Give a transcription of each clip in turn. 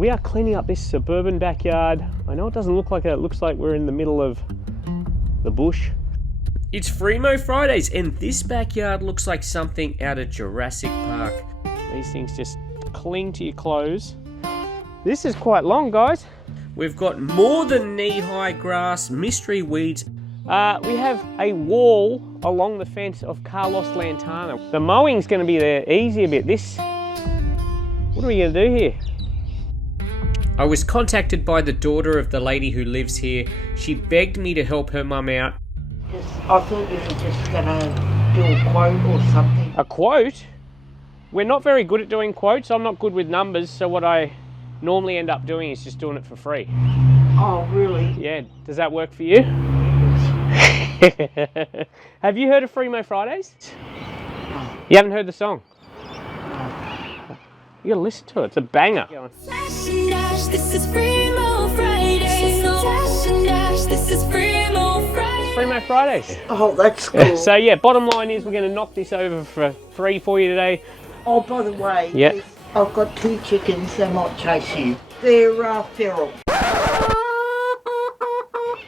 We are cleaning up this suburban backyard. I know it doesn't look like it. It looks like we're in the middle of the bush. It's Freemo Fridays, and this backyard looks like something out of Jurassic Park. These things just cling to your clothes. This is quite long, guys. We've got more than knee-high grass, mystery weeds. We have a wall along the fence of Carlos Lantana. The mowing's going to be the easier bit. What are we going to do here? I was contacted by the daughter of the lady who lives here. She begged me to help her mum out. I thought you were just going to do a quote or something. A quote? We're not very good at doing quotes. I'm not good with numbers, so what I normally end up doing is just doing it for free. Oh, really? Yeah, does that work for you? Have you heard of Freemo Fridays? No. You haven't heard the song? No. You gotta listen to it, it's a banger. Dash and dash, this is Freemo Fridays. Dash and dash, this is Freemo Fridays. Freemo Fridays. Oh, that's cool. So yeah, bottom line is we're gonna knock this over for free for you today. Oh, by the way, Yep. I've got 2 chickens, they might chase you. They're feral.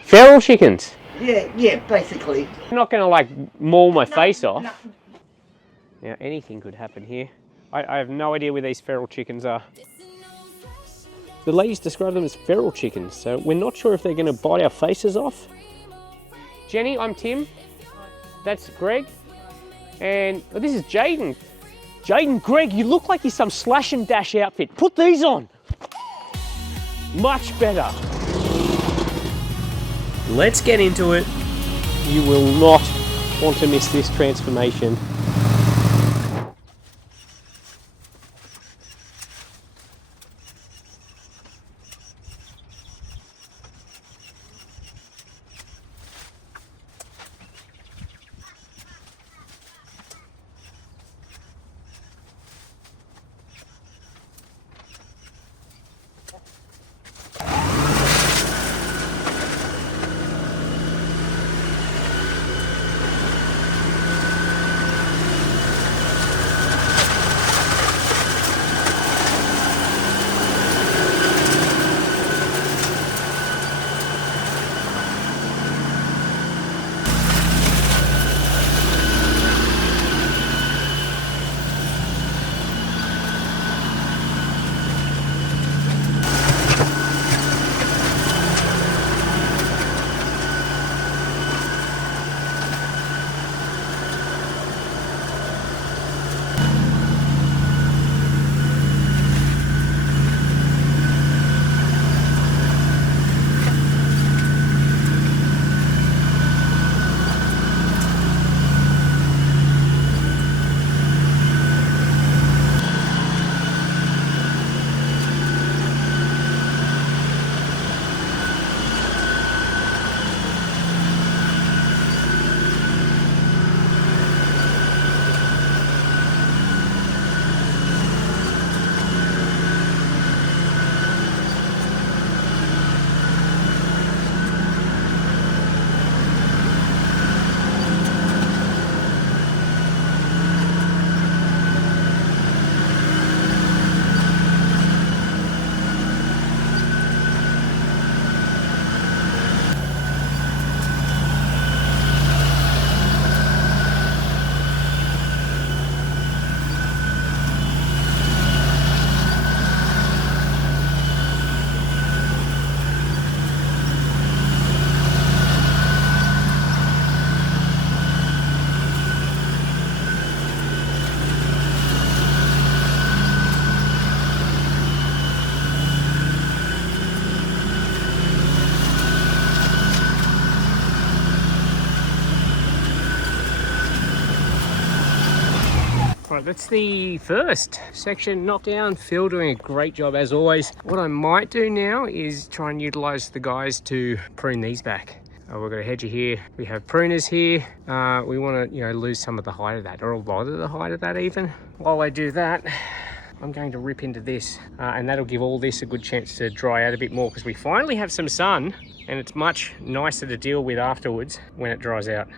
Feral chickens. Yeah, basically. I'm not gonna like maul my face off. No. Now anything could happen here. I have no idea where these feral chickens are. The ladies describe them as feral chickens, so we're not sure if they're gonna bite our faces off. Jenny, I'm Tim. That's Greg. And this is Jaden. Jaden, Greg, you look like you're some slash and dash outfit. Put these on. Much better. Let's get into it. You will not want to miss this transformation. Right, that's the first section knocked down. Phil doing a great job as always. What I might do now is try and utilize the guys to prune these back. We've got a hedger here. We have pruners here. We want to, lose some of the height of that, or a lot of the height of that even. While I do that, I'm going to rip into this, and that'll give all this a good chance to dry out a bit more because we finally have some sun, and it's much nicer to deal with afterwards when it dries out.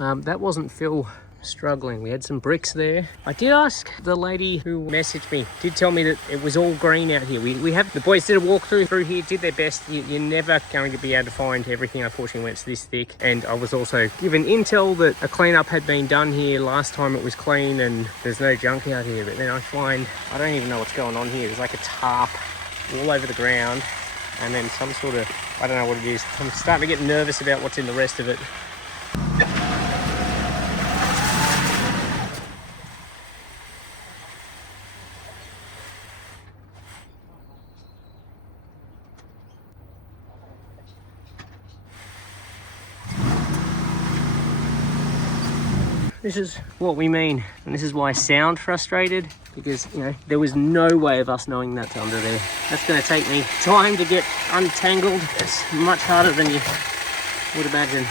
That wasn't Phil struggling. We had some bricks there. I did ask the lady who messaged me, did tell me that it was all green out here. We have, the boys did a walkthrough through here, did their best. You're never going to be able to find everything, unfortunately, when it's this thick. And I was also given intel that a cleanup had been done here last time it was clean and there's no junk out here. But then I find, I don't even know what's going on here. There's like a tarp all over the ground and then some sort of, I don't know what it is. I'm starting to get nervous about what's in the rest of it. This is what we mean, and this is why I sound frustrated, because, you know, there was no way of us knowing that's under there. That's going to take me time to get untangled. It's much harder than you would imagine.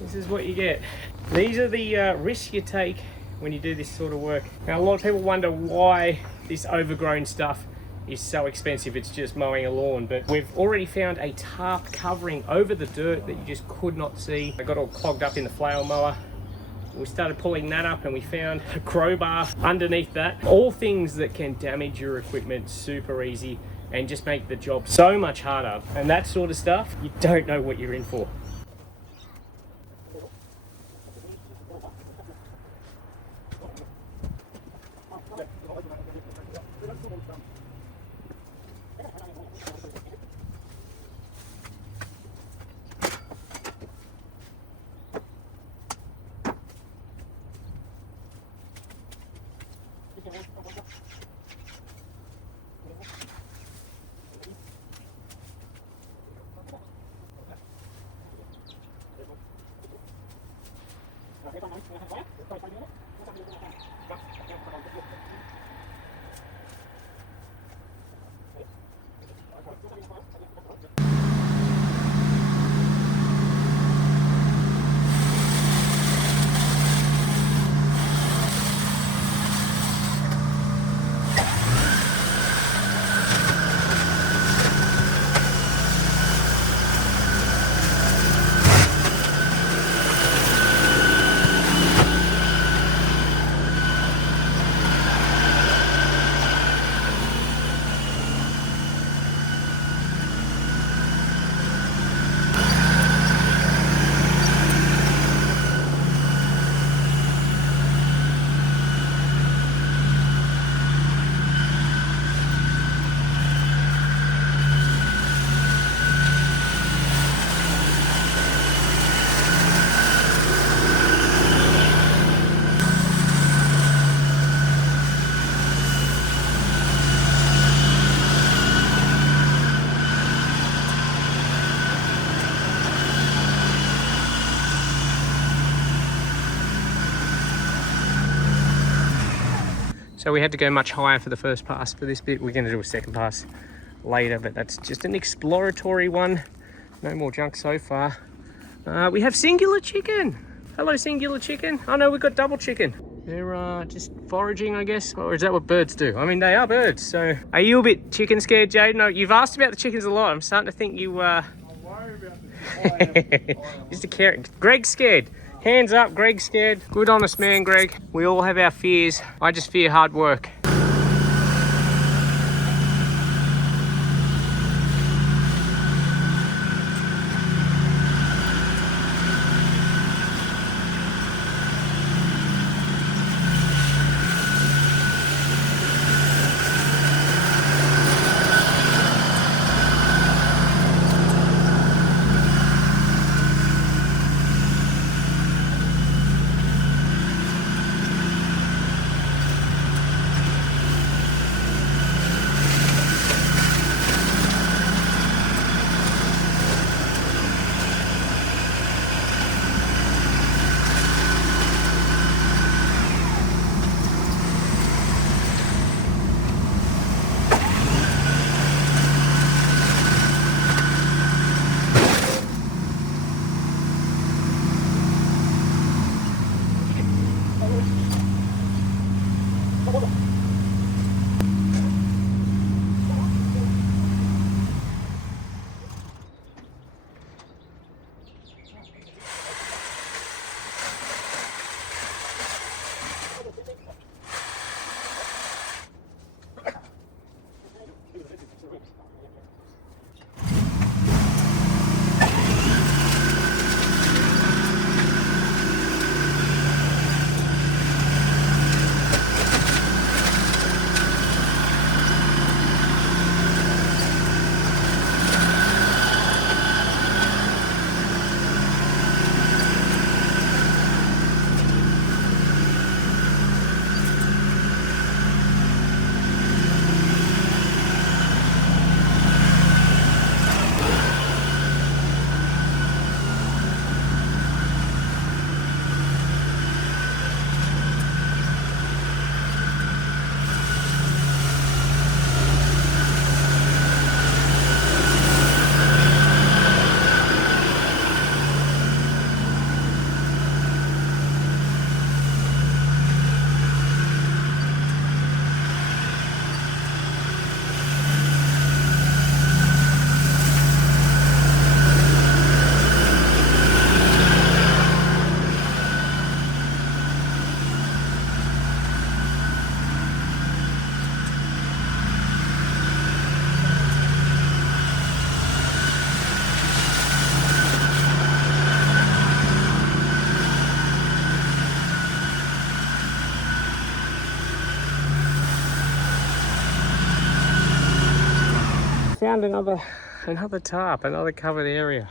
This is what you get. These are the risks you take when you do this sort of work. Now, a lot of people wonder why this overgrown stuff is so expensive. It's just mowing a lawn, but we've already found a tarp covering over the dirt that you just could not see. It got all clogged up in the flail mower. We started pulling that up and we found a crowbar underneath that. All things that can damage your equipment super easy and just make the job so much harder. And that sort of stuff, you don't know what you're in for. So we had to go much higher for the first pass for this bit. We're going to do a second pass later, but that's just an exploratory one. No more junk so far. We have singular chicken. Hello, singular chicken. Oh no, we've got double chicken. They're just foraging, I guess, or is that what birds do? I mean, they are birds, so. Are you a bit chicken scared, Jade? No, you've asked about the chickens a lot. I'm starting to think you, I'm worried about this. just a carrot. Greg's scared. Hands up, Greg's scared. Good honest man, Greg. We all have our fears. I just fear hard work. found another tarp, another covered area.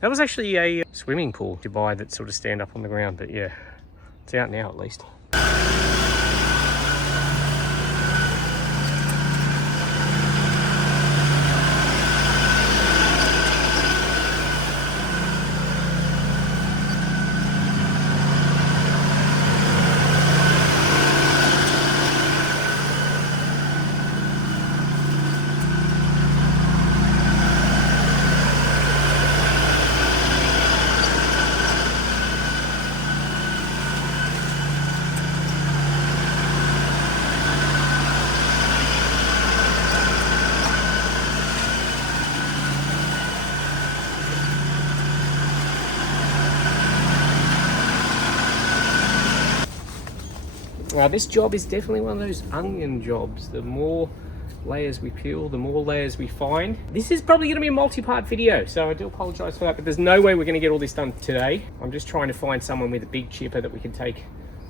That was actually a swimming pool to buy that sort of stand up on the ground, but yeah, it's out now at least. Now this job is definitely one of those onion jobs. The more layers we peel, the more layers we find. This is probably going to be a multi-part video, so I do apologize for that, but there's no way we're going to get all this done today. I'm just trying to find someone with a big chipper that we can take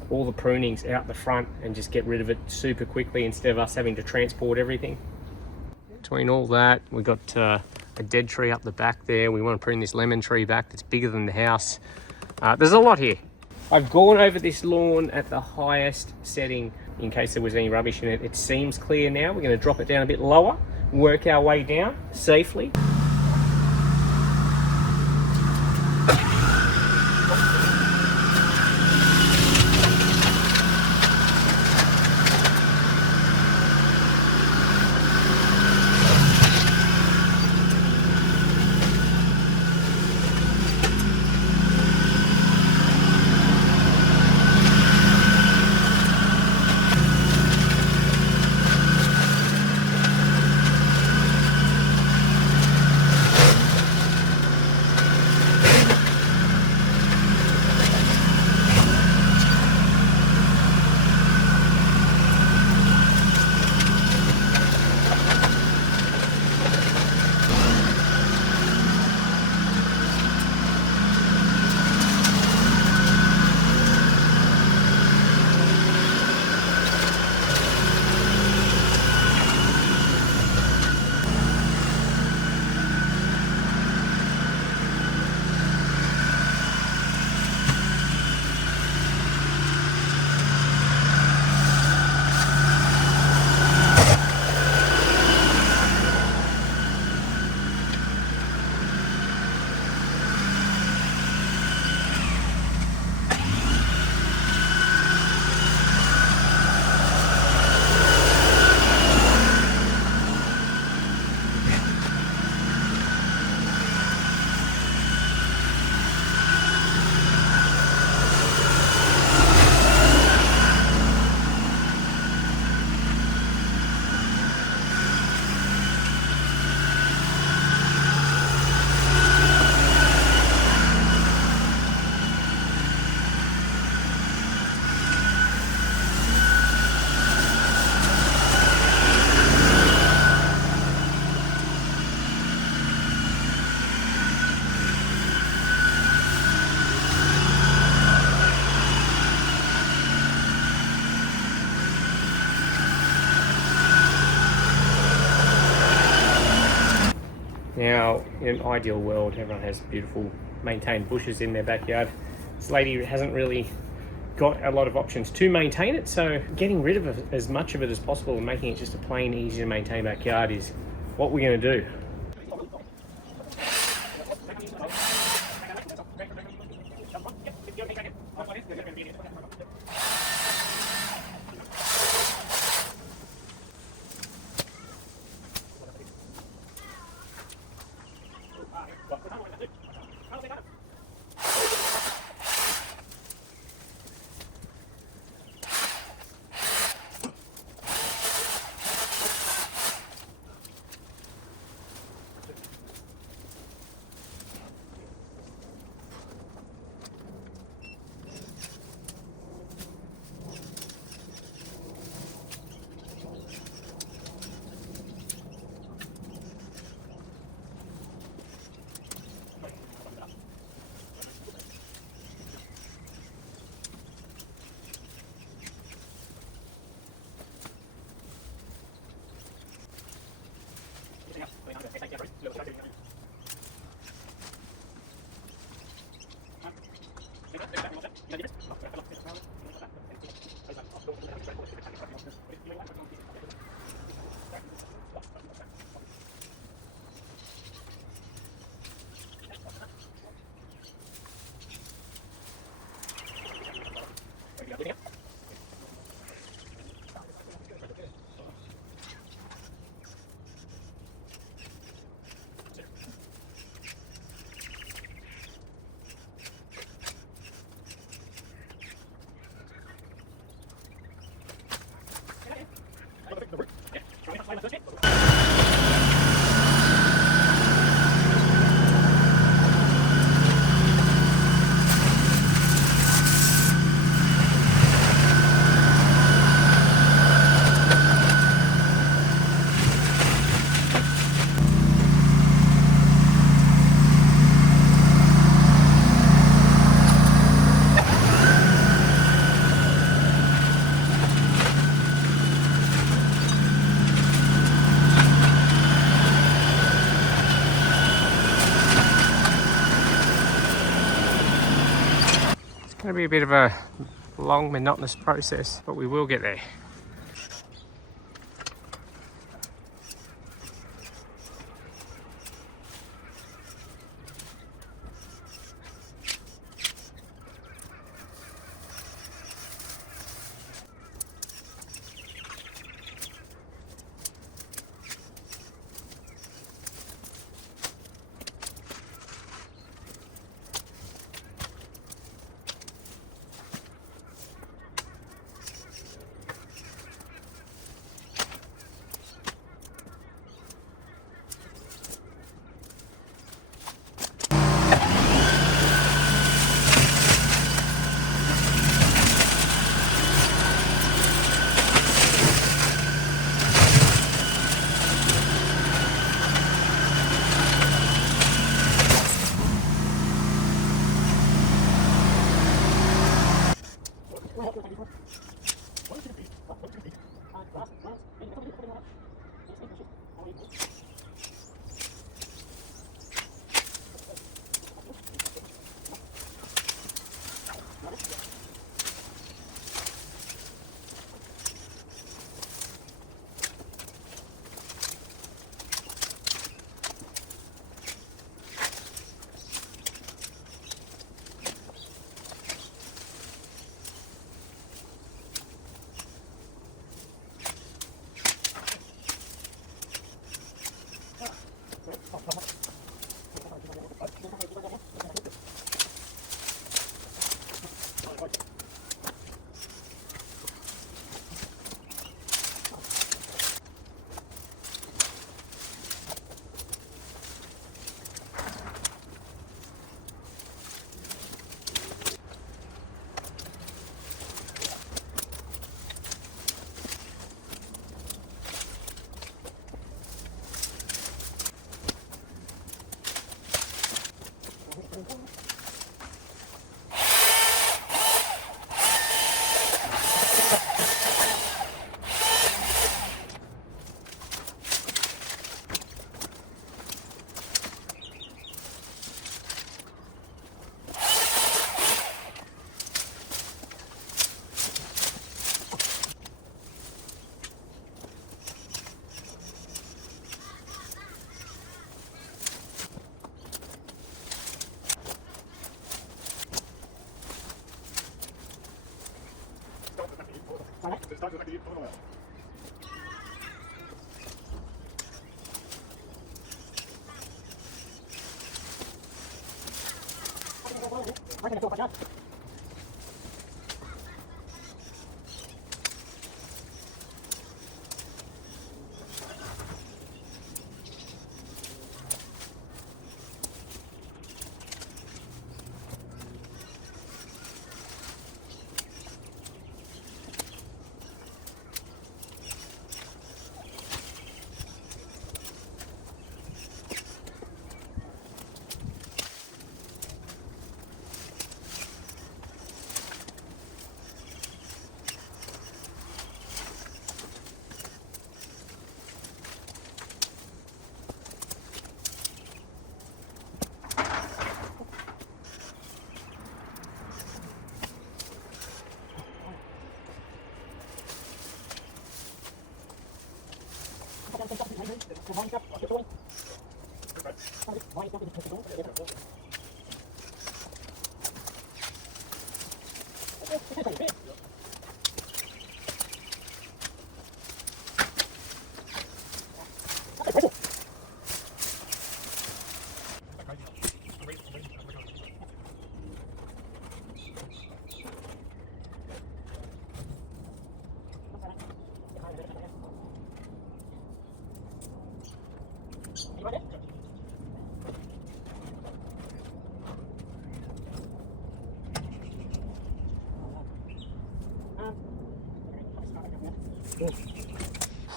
all the prunings out the front and just get rid of it super quickly instead of us having to transport everything. Between all that, we've got a dead tree up the back there. We want to prune this lemon tree back that's bigger than the house. There's a lot here. I've gone over this lawn at the highest setting in case there was any rubbish in it. It seems clear now. We're going to drop it down a bit lower, work our way down safely. Now, in an ideal world, everyone has beautiful, maintained bushes in their backyard. This lady hasn't really got a lot of options to maintain it, so getting rid of as much of it as possible and making it just a plain, easy to maintain backyard is what we're going to do. Going to be a bit of a long, monotonous process, but we will get there.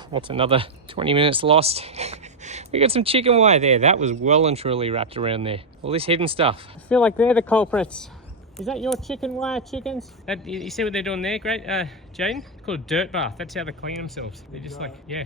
What's another 20 minutes lost? We got some chicken wire there. That was well and truly wrapped around there. All this hidden stuff. I feel like they're the culprits. Is that your chicken wire chickens? You see what they're doing there, great, Jane? It's called a dirt bath. That's how they clean themselves. They're just like, yeah.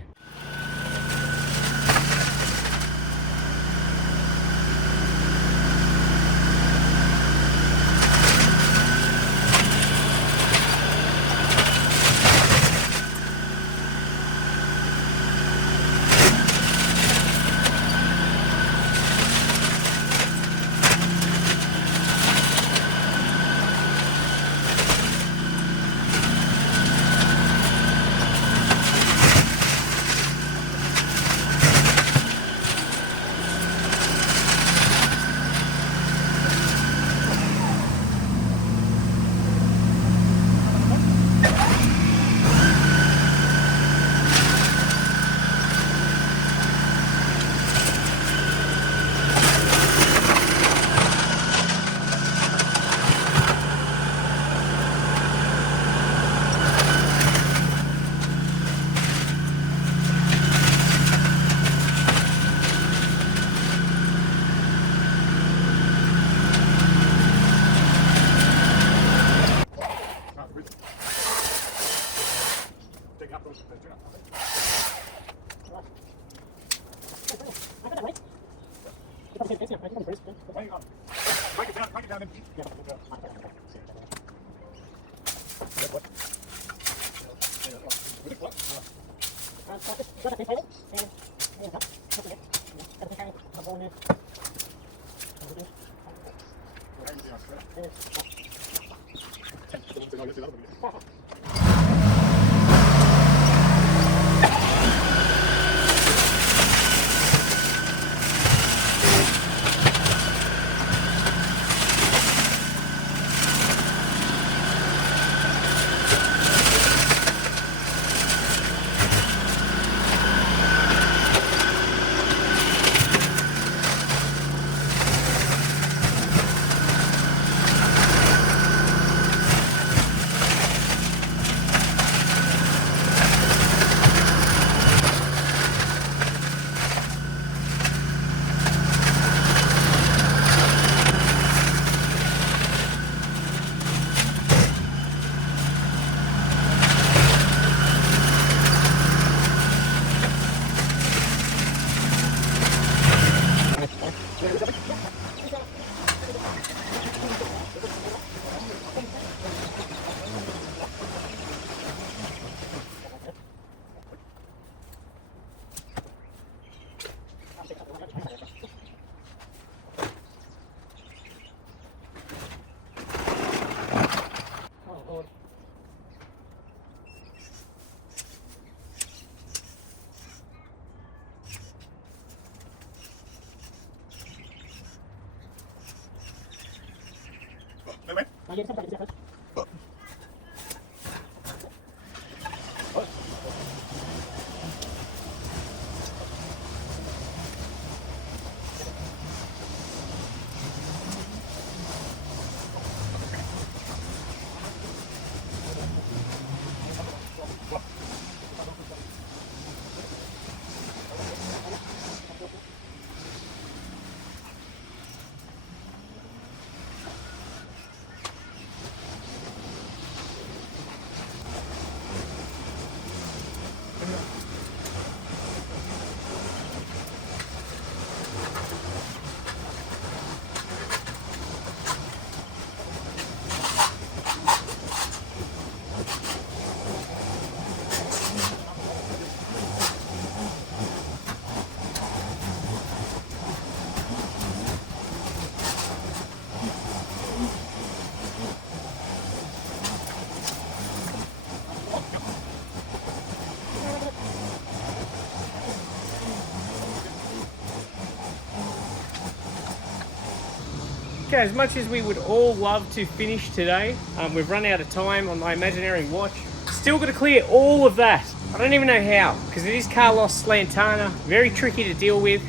Okay, as much as we would all love to finish today, we've run out of time on my imaginary watch. Still got to clear all of that. I don't even know how, because it is Carlos Lantana, very tricky to deal with.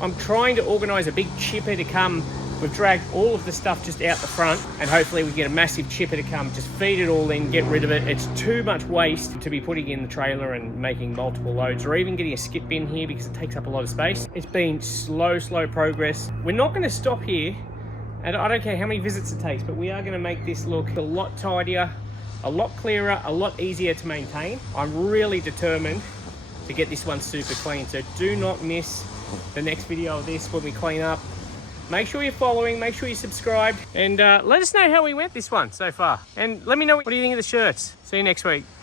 I'm trying to organise a big chipper to come. We've dragged all of the stuff just out the front, and hopefully we get a massive chipper to come, just feed it all in, get rid of it. It's too much waste to be putting in the trailer and making multiple loads, or even getting a skip bin here because it takes up a lot of space. It's been slow progress. We're not going to stop here. And I don't care how many visits it takes, but we are going to make this look a lot tidier, a lot clearer, a lot easier to maintain. I'm really determined to get this one super clean, so do not miss the next video of this when we clean up. Make sure you're following, make sure you're subscribed, and let us know how we went this one so far. And let me know what do you think of the shirts. See you next week.